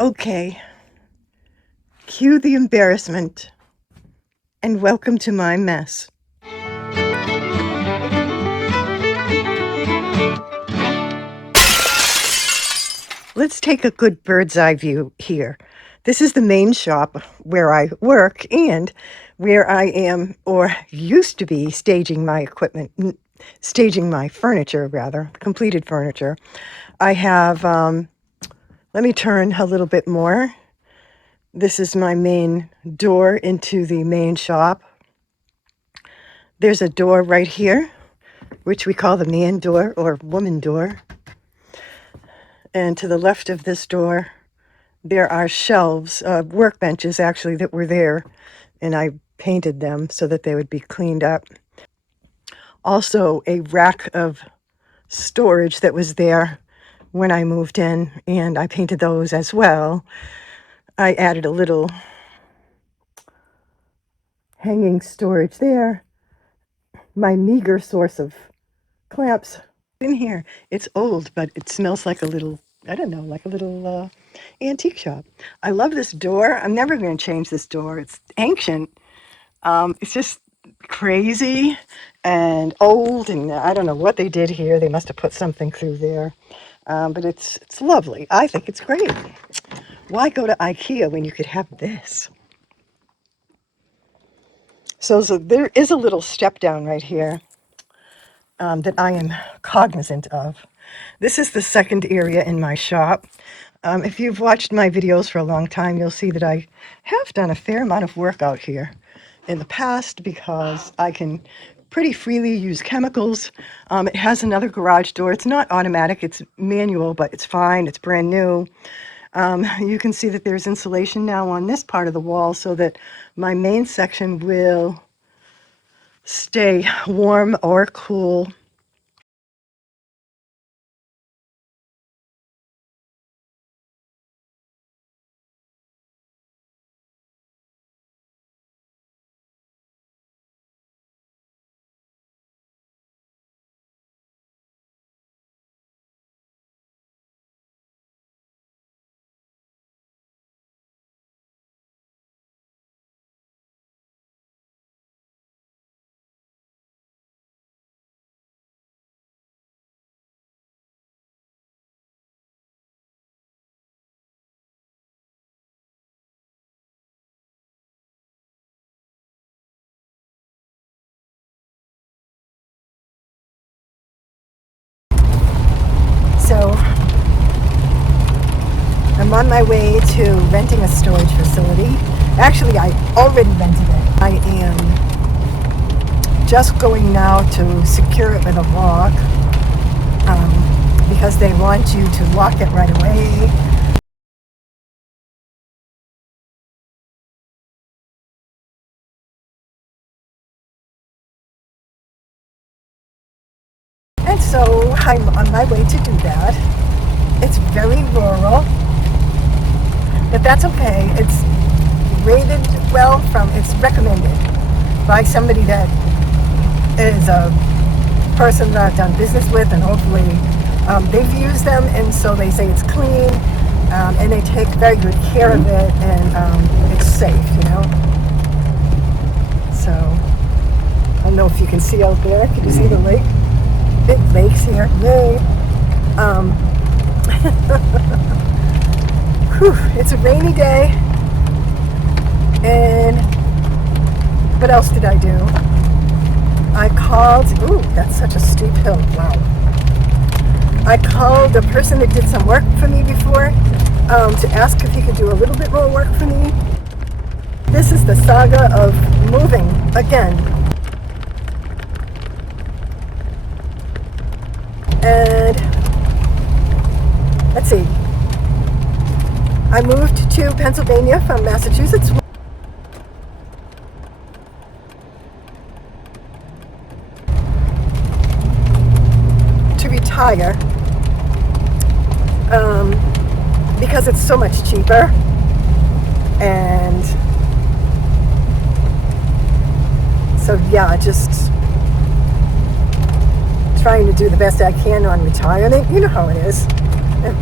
Okay, cue the embarrassment and welcome to my mess. Let's take a good bird's eye view here. This is the main shop where I work and where I am, or used to be, staging my equipment, staging my furniture, rather, completed furniture. I have, let me turn a little bit more. This is my main door into the main shop. There's a door right here, which we call the man door or woman door. And to the left of this door, there are shelves, workbenches actually, that were there, and I painted them so that they would be cleaned up. Also, a rack of storage that was there when I moved in, and I painted those as well. I added a little hanging storage there. My meager source of clamps in here. It's old, but it smells like a little, I don't know, like a little antique shop. I love this door. I'm never going to change this door. It's ancient. It's just crazy and old, and I don't know what they did here. They must have put something through there. But it's lovely. I think it's great. Why go to IKEA when you could have this? So there is a little step down right here that I am cognizant of. This is the second area in my shop. If you've watched my videos for a long time, you'll see that I have done a fair amount of work out here in the past because I can pretty freely use chemicals. It has another garage door. It's not automatic, it's manual, but it's fine. It's brand new. You can see that there's insulation now on this part of the wall so that my main section will stay warm or cool. So I'm on my way to renting a storage facility. Actually, I already rented it. I am just going now to secure it with a lock because they want you to lock it right away. And so I'm on my way to do that. It's very rural, but that's okay. It's rated well it's recommended by somebody that is a person that I've done business with, and hopefully they've used them, and so they say it's clean, and they take very good care of it, and it's safe, So I don't know if you can see out there. Can you see the lake? Big lakes here. Yay! Whew, it's a rainy day, and what else did I do? I called, ooh, that's such a steep hill, wow. I called the person that did some work for me before to ask if he could do a little bit more work for me. This is the saga of moving again. And let's see, I moved to Pennsylvania from Massachusetts. To retire because it's so much cheaper, and so yeah, just trying to do the best I can on retirement. You know how it is.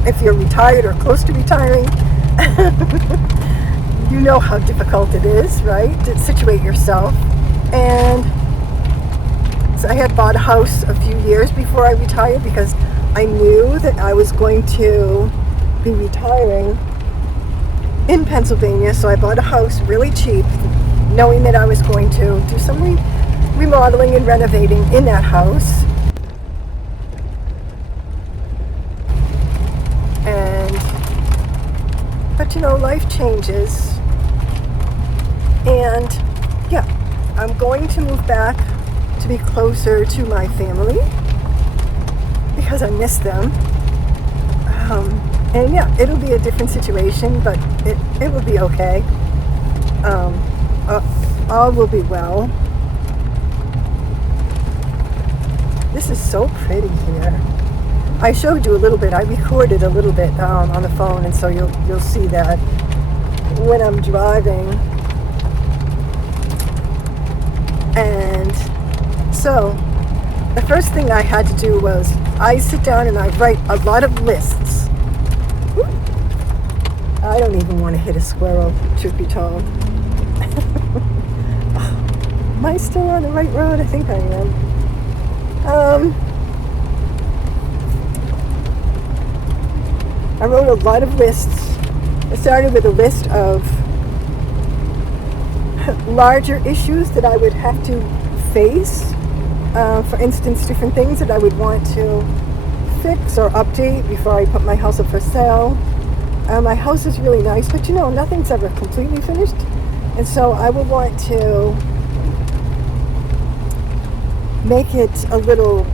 If you're retired or close to retiring, You know how difficult it is, right, to situate yourself. And so I had bought a house a few years before I retired because I knew that I was going to be retiring in Pennsylvania. So I bought a house really cheap, knowing that I was going to do some remodeling and renovating in that house. But life changes. And yeah, I'm going to move back to be closer to my family because I miss them. And yeah, it'll be a different situation, but it will be okay. All will be well. This is so pretty here. I showed you a little bit. I recorded a little bit on the phone, and so you'll see that when I'm driving. And so the first thing I had to do was I sit down and I write a lot of lists. I don't even want to hit a squirrel, truth be told. Am I still on the right road? I think I am. I wrote a lot of lists. I started with a list of larger issues that I would have to face. For instance, different things that I would want to fix or update before I put my house up for sale. My house is really nice, but nothing's ever completely finished. And so I would want to make it a little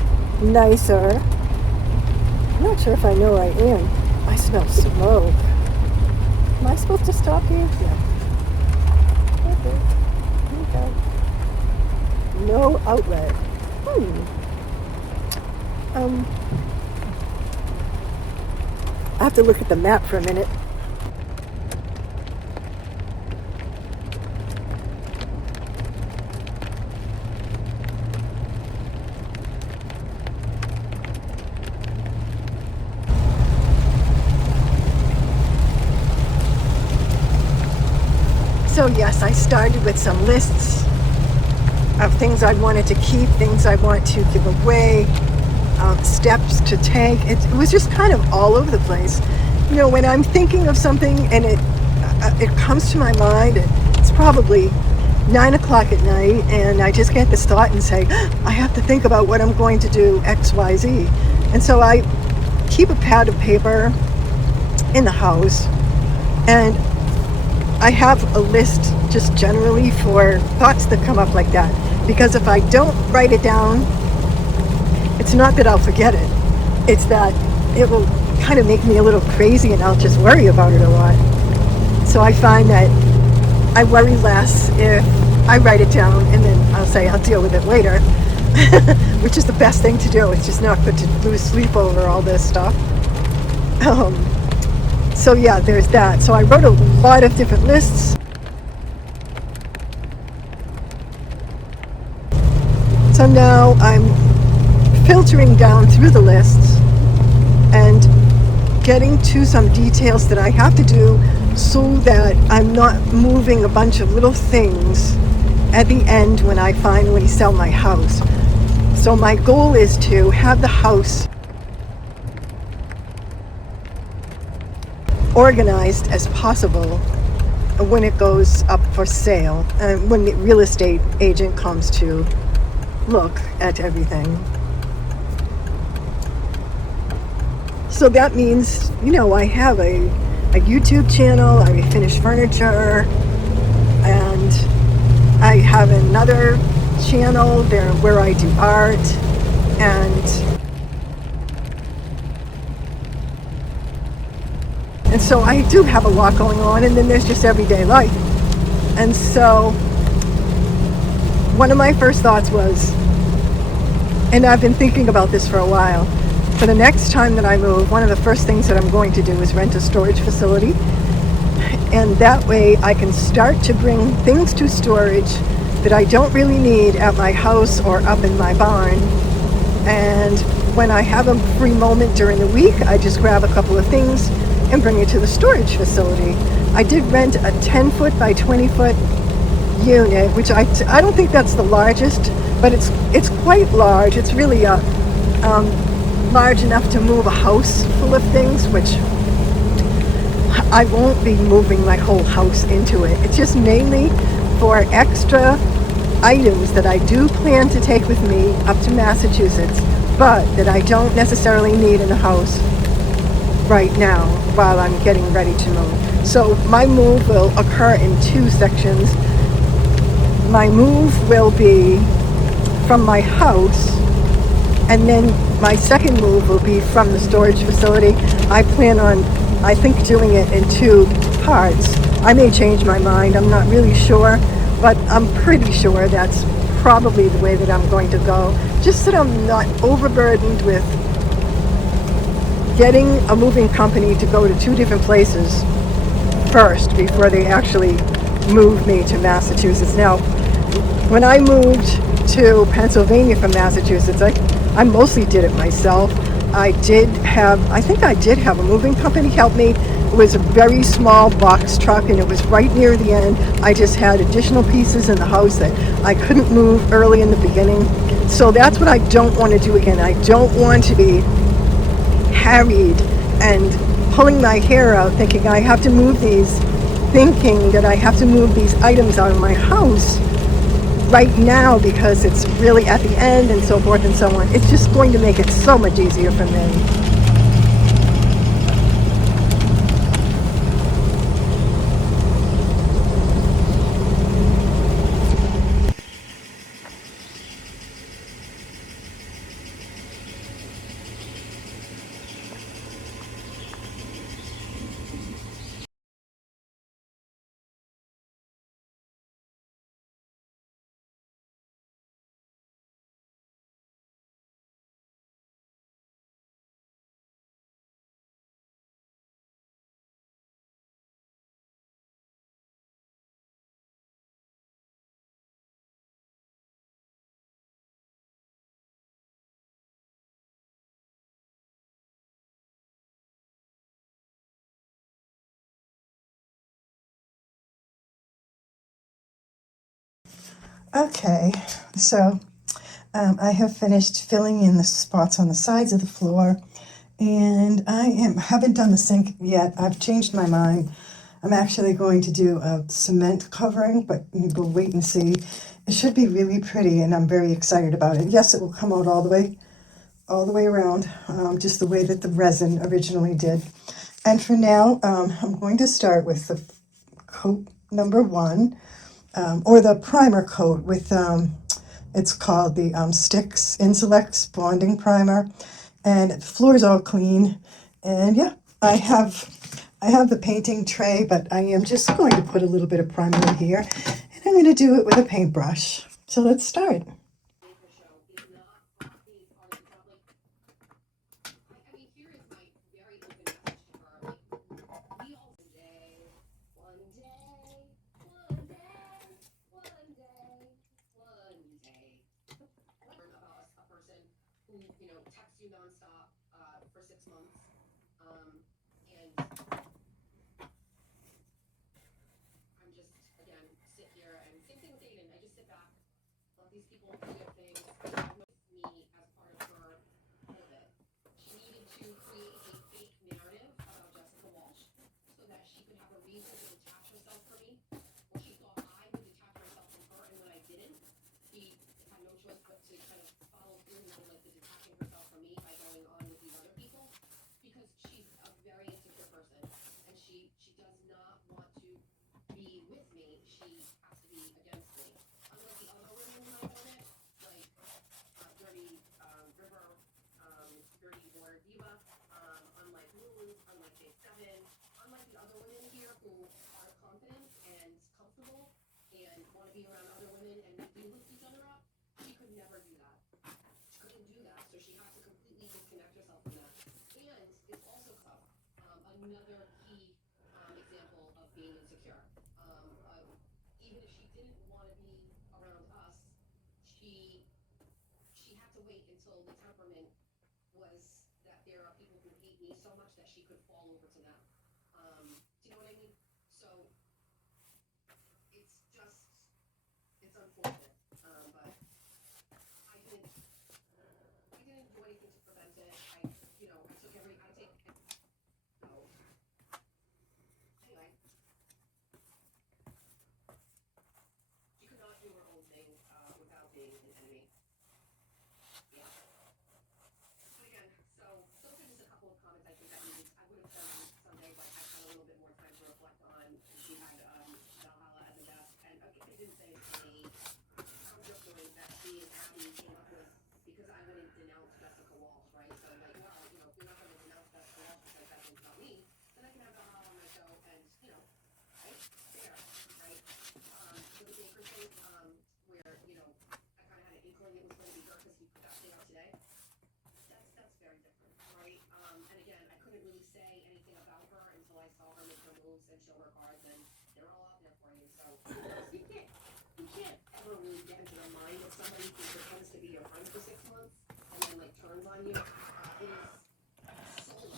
nicer. I'm not sure if I know I am. I smell smoke. Am I supposed to stop here? Yeah. Okay. No outlet. I have to look at the map for a minute. So yes, I started with some lists of things I wanted to keep, things I want to give away, steps to take. It was just kind of all over the place. When I'm thinking of something and it comes to my mind, it's probably 9 o'clock at night, and I just get this thought and say, I have to think about what I'm going to do X, Y, Z. And so I keep a pad of paper in the house, and I have a list just generally for thoughts that come up like that. Because if I don't write it down, it's not that I'll forget it. It's that it will kind of make me a little crazy and I'll just worry about it a lot. So I find that I worry less if I write it down and then I'll say I'll deal with it later, which is the best thing to do. It's just not good to lose sleep over all this stuff. So yeah, there's that. So I wrote a lot of different lists. So now I'm filtering down through the lists and getting to some details that I have to do so that I'm not moving a bunch of little things at the end when I finally sell my house. So my goal is to have the house organized as possible when it goes up for sale, and when the real estate agent comes to look at everything. So that means, I have a YouTube channel, I finish furniture, and I have another channel there where I do art, and so I do have a lot going on, and then there's just everyday life. And so one of my first thoughts was, and I've been thinking about this for a while, for the next time that I move, one of the first things that I'm going to do is rent a storage facility. And that way I can start to bring things to storage that I don't really need at my house or up in my barn. And when I have a free moment during the week, I just grab a couple of things and bring it to the storage facility. I did rent a 10-foot by 20-foot unit, which I don't think that's the largest, but it's quite large. It's really large enough to move a house full of things, which I won't be moving my whole house into it. It's just mainly for extra items that I do plan to take with me up to Massachusetts, but that I don't necessarily need in the house right now while I'm getting ready to move. So my move will occur in two sections. My move will be from my house, and then my second move will be from the storage facility. I plan on, I think, doing it in two parts. I may change my mind, I'm not really sure, but I'm pretty sure that's probably the way that I'm going to go. Just that I'm not overburdened with getting a moving company to go to two different places first before they actually move me to Massachusetts. Now, when I moved to Pennsylvania from Massachusetts, I mostly did it myself. I think I did have a moving company help me. It was a very small box truck and it was right near the end. I just had additional pieces in the house that I couldn't move early in the beginning. So that's what I don't want to do again. I don't want to be harried and pulling my hair out thinking I have to move these, thinking that I have to move these items out of my house right now because it's really at the end and so forth and so on. It's just going to make it so much easier for me. Okay, so I have finished filling in the spots on the sides of the floor, and haven't done the sink yet. I've changed my mind. I'm actually going to do a cement covering, but we'll wait and see. It should be really pretty, and I'm very excited about it. Yes, it will come out all the way around, just the way that the resin originally did. And for now, I'm going to start with the coat number one, or the primer coat with, it's called the Sticks Insulex Bonding Primer. And the floor is all clean. And yeah, I have the painting tray, but I am just going to put a little bit of primer in here. And I'm going to do it with a paintbrush. So let's start.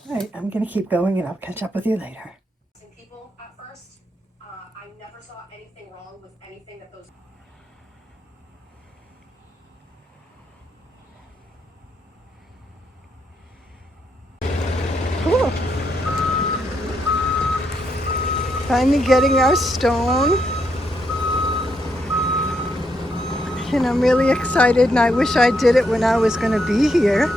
All right, I'm going to keep going and I'll catch up with you later. People at first, I never saw anything wrong with anything that those. Cool. Finally getting our stone. And I'm really excited, and I wish I did it when I was going to be here.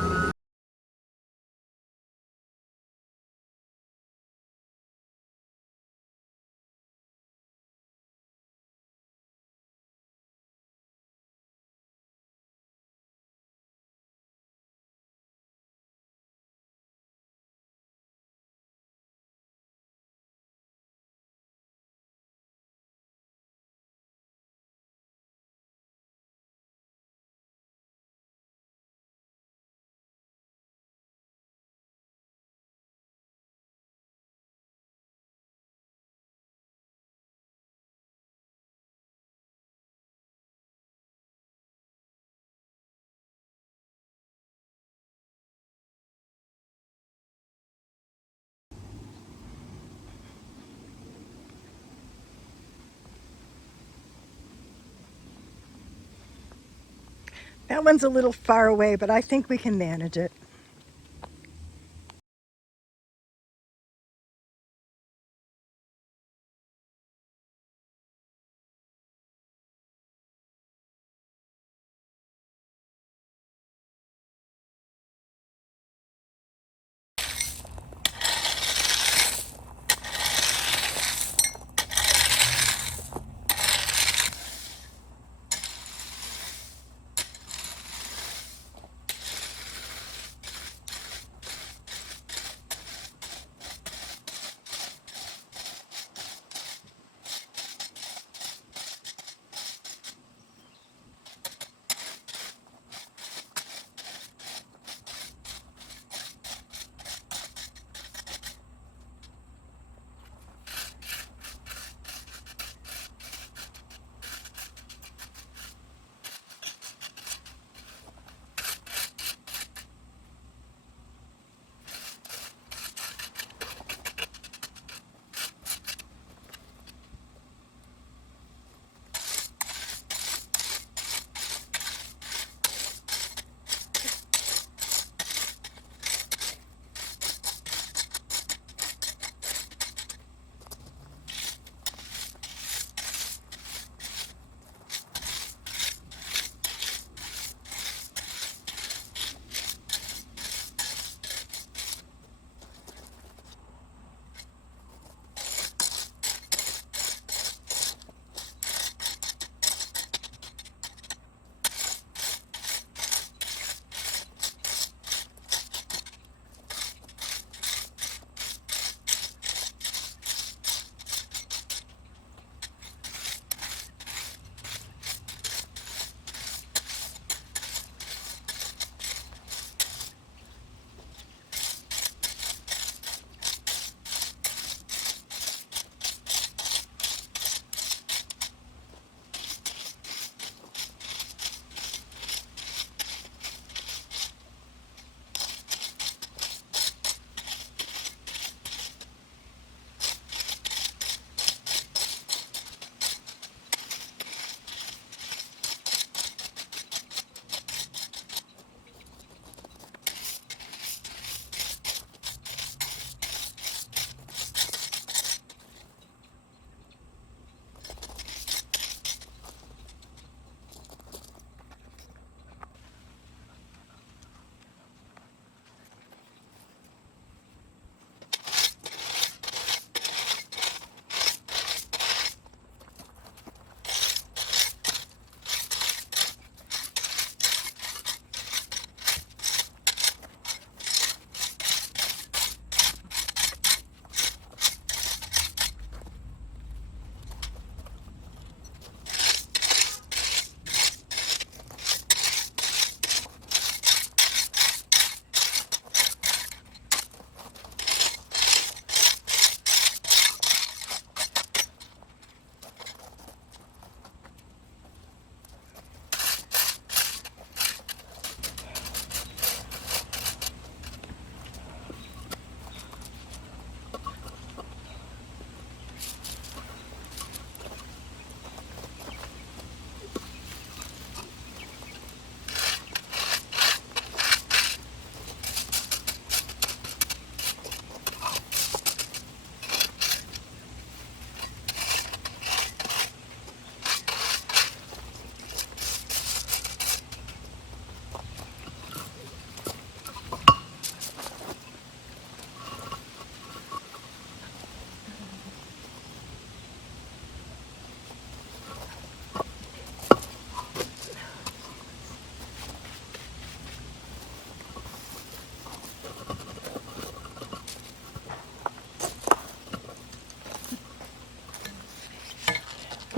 That one's a little far away, but I think we can manage it.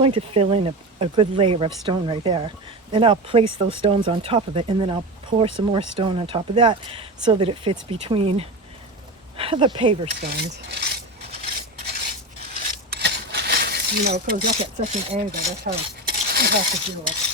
going to fill in a good layer of stone right there. Then I'll place those stones on top of it, and then I'll pour some more stone on top of that so that it fits between the paver stones. You know, it goes up at such an angle. That's how I have to do it.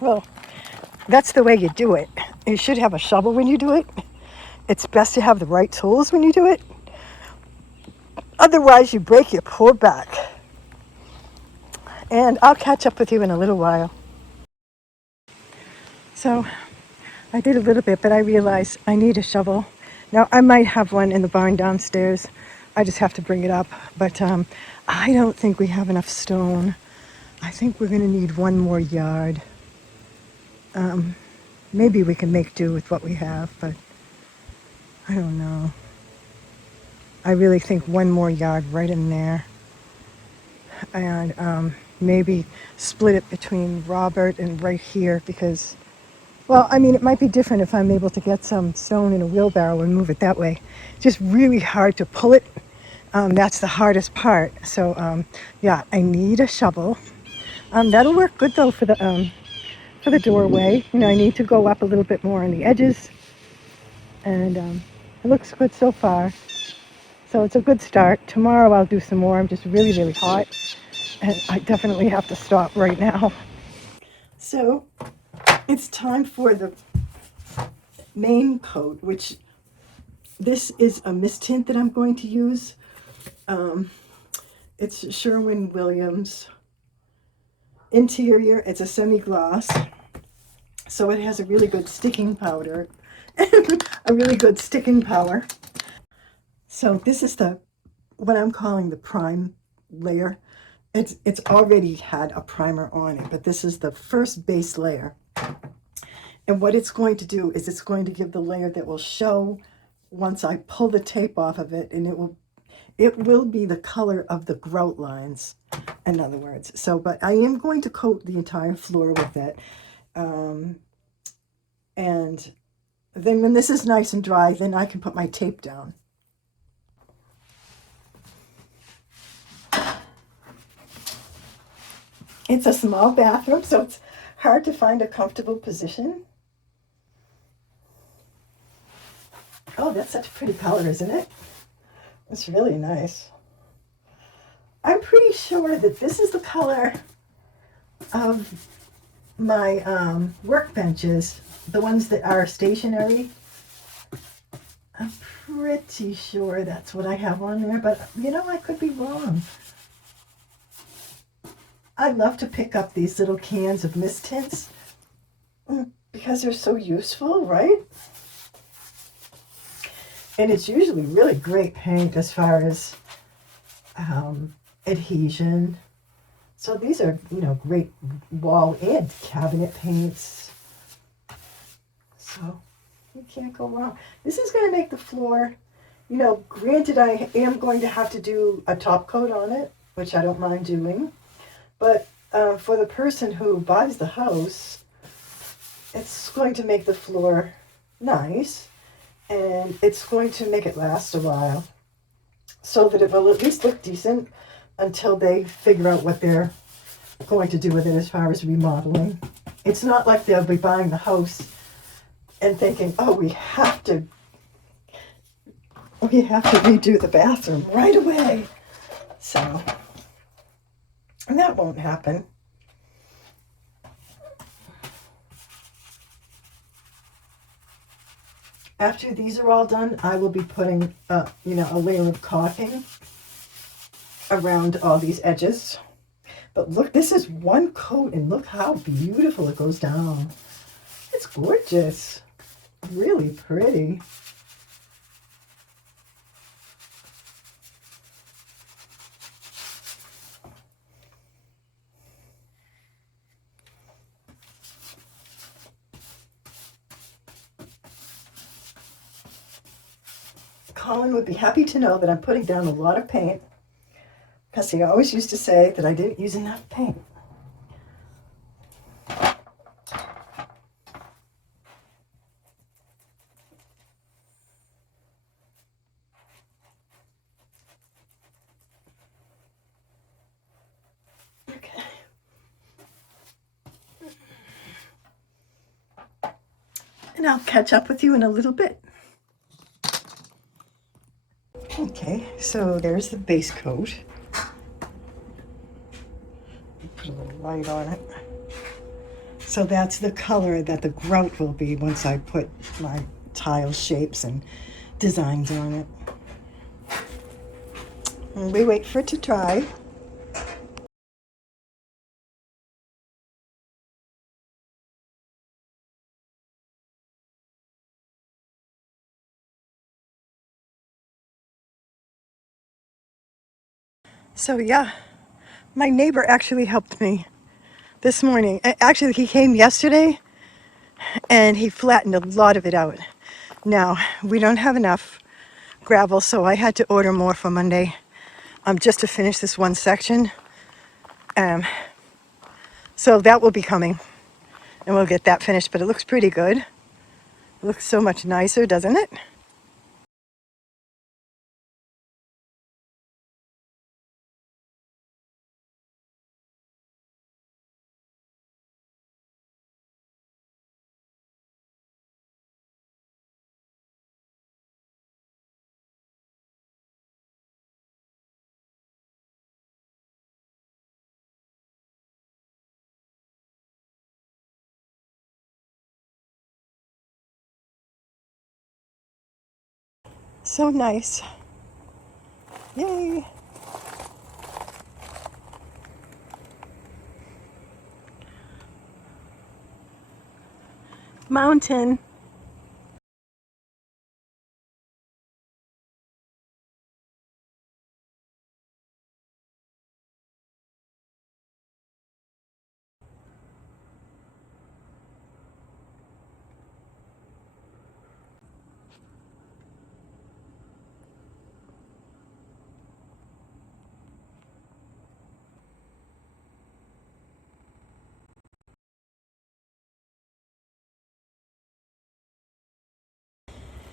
Well, that's the way you do it. You should have a shovel when you do it. It's best to have the right tools when you do it. Otherwise, you break your poor back. And I'll catch up with you in a little while. So I did a little bit, but I realized I need a shovel. Now, I might have one in the barn downstairs. I just have to bring it up. But I don't think we have enough stone. I think we're going to need one more yard. Maybe we can make do with what we have, but I don't know. I really think one more yard right in there. And maybe split it between Robert and right here because, well, I mean, it might be different if I'm able to get some stone in a wheelbarrow and move it that way. It's just really hard to pull it. That's the hardest part. So, yeah, I need a shovel. That'll work good though for the doorway. You know, I need to go up a little bit more on the edges, and it looks good so far. So it's a good start. Tomorrow I'll do some more. I'm just really, really hot, and I definitely have to stop right now. So it's time for the main coat, which this is a mist tint that I'm going to use. It's Sherwin-Williams Interior. It's a semi-gloss, so it has a really good sticking powder, a really good sticking power. So this is what I'm calling the prime layer. It's already had a primer on it, but this is the first base layer. And what it's going to do is it's going to give the layer that will show once I pull the tape off of it, and it will be the color of the grout lines, in other words. So, but I am going to coat the entire floor with it. And then when this is nice and dry, then I can put my tape down. It's a small bathroom, so it's hard to find a comfortable position. Oh, that's such a pretty color, isn't it? It's really nice. I'm pretty sure that this is the color of my workbenches, the ones that are stationary. I'm pretty sure that's what I have on there, but you know, I could be wrong. I love to pick up these little cans of mist tints because they're so useful, right? And it's usually really great paint as far as adhesion. So these are, you know, great wall and cabinet paints. So you can't go wrong. This is going to make the floor, you know, granted I am going to have to do a top coat on it, which I don't mind doing. But for the person who buys the house, it's going to make the floor nice. and it's going to make it last a while so that it will at least look decent until they figure out what they're going to do with it as far as remodeling. It's not like they'll be buying the house and thinking, oh, we have to redo the bathroom right away. So, and that won't happen. After these are all done, I will be putting, a layer of caulking around all these edges. But look, this is one coat, and look how beautiful it goes down. It's gorgeous. Really pretty. Colin would be happy to know that I'm putting down a lot of paint, because he always used to say that I didn't use enough paint. Okay. And I'll catch up with you in a little bit. Okay, so there's the base coat. Put a little light on it. So that's the color that the grout will be once I put my tile shapes and designs on it. And we wait for it to dry. So yeah, my neighbor actually helped me this morning. Actually, he came yesterday and he flattened a lot of it out. Now, we don't have enough gravel, so I had to order more for Monday just to finish this one section. So that will be coming and we'll get that finished, but it looks pretty good. It looks so much nicer, doesn't it? So nice. Yay. Mountain.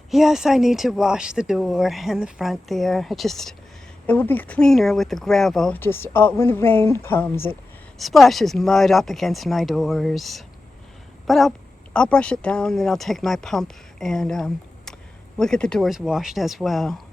Yes, I need to wash the door and the front there. It will be cleaner with the gravel. Just when the rain comes, it splashes mud up against my doors. But I'll brush it down, then I'll take my pump and we'll get the doors washed as well.